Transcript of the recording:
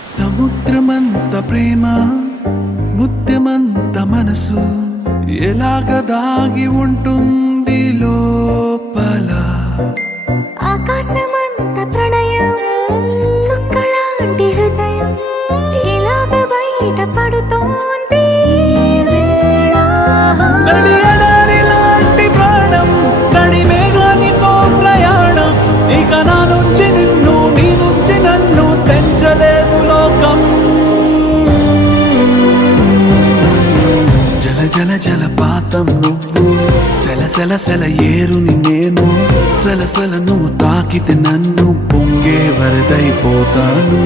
సముద్రమంత ప్రేమ ముత్యమంత మనసు ఎలాగ దాగి ఉంటుంది లోపల ఆకాశమంత ప్రణయం చుక్కలాంటి హృదయం ఇలాగ బయట పడుతోంది లాంటి ప్రాణం నడి మేఘానితో ప్రయాణం ఇక నా నుంచి నిన్ను నీ నుంచి నన్ను తెంచలేదు లోకం జల జల జలపాతం నువ్వు సెల సెల సెల ఏరుని నేను సెల సెల నువ్వు తాకితే నన్ను పొంగే వరదైపోతాను